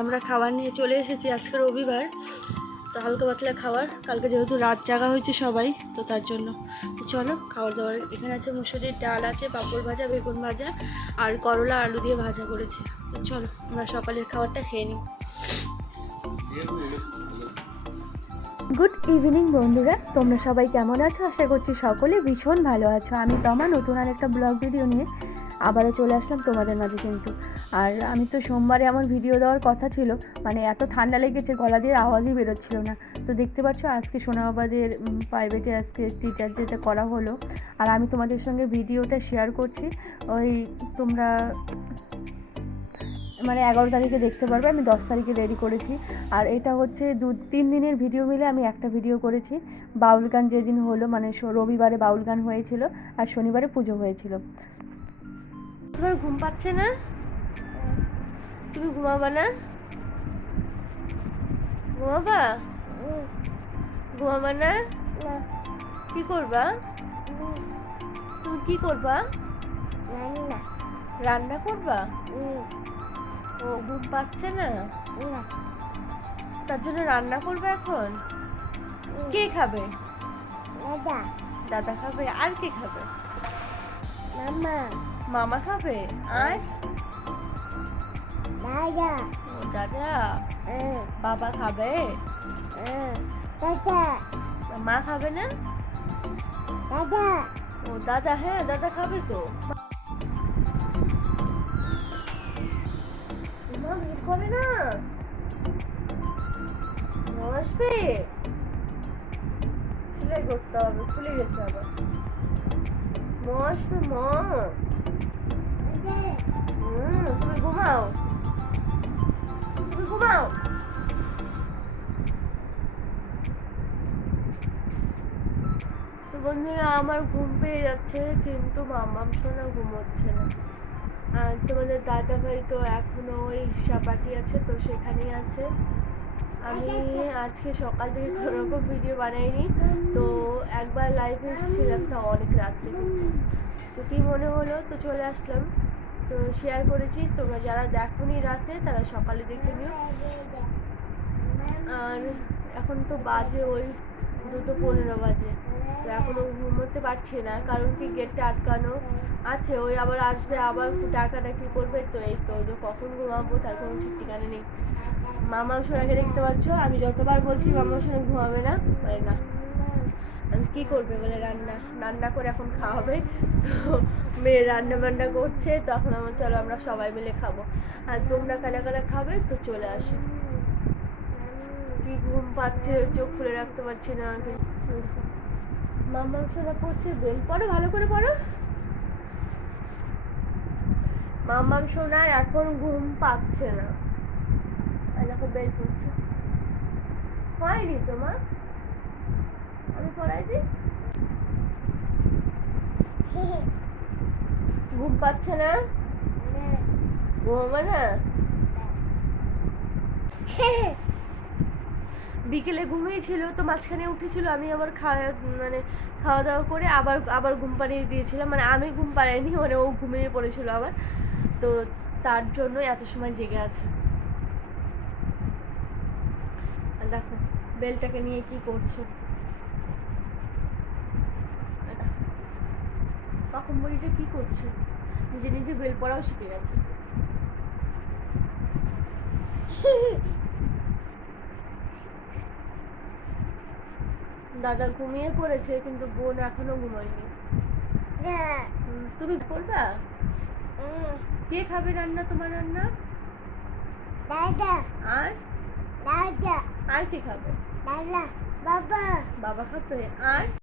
আমরা খাবার নিয়ে চলে এসেছি, আজকে রবিবার, তো হালকা পাতলা খাবার। কালকে যেহেতু রাত জাগা হয়েছে সবাই, তো তার জন্য তো চলো খাবার দাবার। এখানে আছে মুসুরির ডাল, আছে পাঁপড় ভাজা, বেগুন ভাজা, আর করলা আলু দিয়ে ভাজা করেছে। তো চলো আমরা সকালের খাবারটা খেয়ে নিই। গুড ইভিনিং বন্ধুরা, তোমরা সবাই কেমন আছো? আশা করছি সকলে ভীষণ ভালো আছো। আমি তমা নতুন আর একটা ব্লগ ভিডিও নিয়ে আবারও চলে আসলাম তোমাদের মাঝে। কিন্তু আর আমি তো সোমবারে আমার ভিডিও দেওয়ার কথা ছিল, মানে এত ঠান্ডা লেগেছে গলা দিয়ে আওয়াজই বেরোচ্ছিল না। তো দেখতে পাচ্ছ আজকে সোনাবাদের প্রাইভেটে আজকে টিচার ডেটা করা হলো, আর আমি তোমাদের সঙ্গে ভিডিওটা শেয়ার করছি। ওই তোমরা মানে 11 তারিখে দেখতে পারবে, আমি 10 তারিখে রেডি করেছি। আর এটা হচ্ছে 2-3 দিনের ভিডিও মিলে আমি একটা ভিডিও করেছি। বাউল গান যেদিন হলো, মানে রবিবারে বাউল গান হয়েছিল আর শনিবারে পুজো হয়েছিল। তোমার ঘুম পাচ্ছে না? তুমি ঘুমাবা না? ঘুমাবা? ঘুমাবা না? কি করবা? তুমি কি করবা? রান্না করবা? ও ঘুম পাচ্ছে না, তার জন্য রান্না করবে এখন। কে খাবে? দাদা খাবে। আর কে খাবে? মামা খাবে। আর দাদা, বাবা খাবে। মা খাবে না? ও দাদা, হ্যাঁ দাদা খাবে তো। মা ভিড় করে না, আসবে। সেলাই করতে হবে, খুলে গেছে আবার। মা আসবে, মা। তুমি ঘুমাও, তুমি ঘুমাও। তো বন্ধুরা, আমার ঘুম পেয়ে যাচ্ছে, কিন্তু মামাম সোনা ঘুমোচ্ছে না। আর তোমাদের দাদা ভাই তো এখনো ওই সাপাটি আছে, তো সেখানেই আছে। আমি আজকে সকাল থেকে কোনো রকম ভিডিও বানাইনি, তো একবার লাইভে এসেছিলাম, তা অনেক রাত্রে। তো কী মনে হলো, তো চলে আসলাম, তো শেয়ার করেছি। তোমরা যারা দেখোনি রাতে, তারা সকালে দেখে নিও। আর এখন তো বাজে ওই 2:15 বাজে, তো এখনও ঘুমোতে পারছি না, কারণ কি গেটটা আটকানো আছে। ওই আবার আসবে, আবার ডাকাডাকি করবে, তো এই তো কখন ঘুমাবো তার কোনো ঠিক ঠিকানা নেই। মামা সোনাকে দেখতে পাচ্ছ, আমি যতবার বলছি মামা সোনা ঘুমাবে না, বলে না। আমি কী করবে বলে, রান্না রান্না করে এখন খাওয়াবে। তো মেয়ে রান্না বান্না করছে, তখন আমার চলো আমরা সবাই মিলে খাবো। আর তোমরা কারা কারা খাবে, তো চলে আসো। কি ঘুম পাচ্ছে, চোখ খুলে রাখতে পারছি না। মামা সোনা পড়ছে, বেল পড়ো, ভালো করে পড়ো। মামাম সোনার এখন ঘুম পাচ্ছে না, দেখো বেল পড়ছে। হয়নি তোমার? আমি পড়াই দিই। ঘুম পাচ্ছে না, ঘুমাবে না। বিকেলে ঘুমিয়েছিল, তো মাঝখানে উঠেছিল, আমি আবার খাওয়া দাওয়া করে আবার আবার ঘুম পাড়িয়ে দিয়েছিলাম। মানে আমি ঘুম পাড়াইনি, মানে ও ঘুমিয়ে পড়েছিল আবার, তো তার জন্য এত সময় জেগে আছে। দেখো বেলটাকে নিয়ে কি করছে। তখন বলিটা কি করছে, নিজে নিজে বেল পড়াও শিখে গেছে। দাদা ঘুমিয়ে পড়েছে, কিন্তু বোন এখনো ঘুমায়নি। তুমি করবা? কে খাবে রান্না, তোমার রান্না? দাদা। আর দাদা, আর কে খাবে? দাদা, বাবা। বাবা খাবে। আর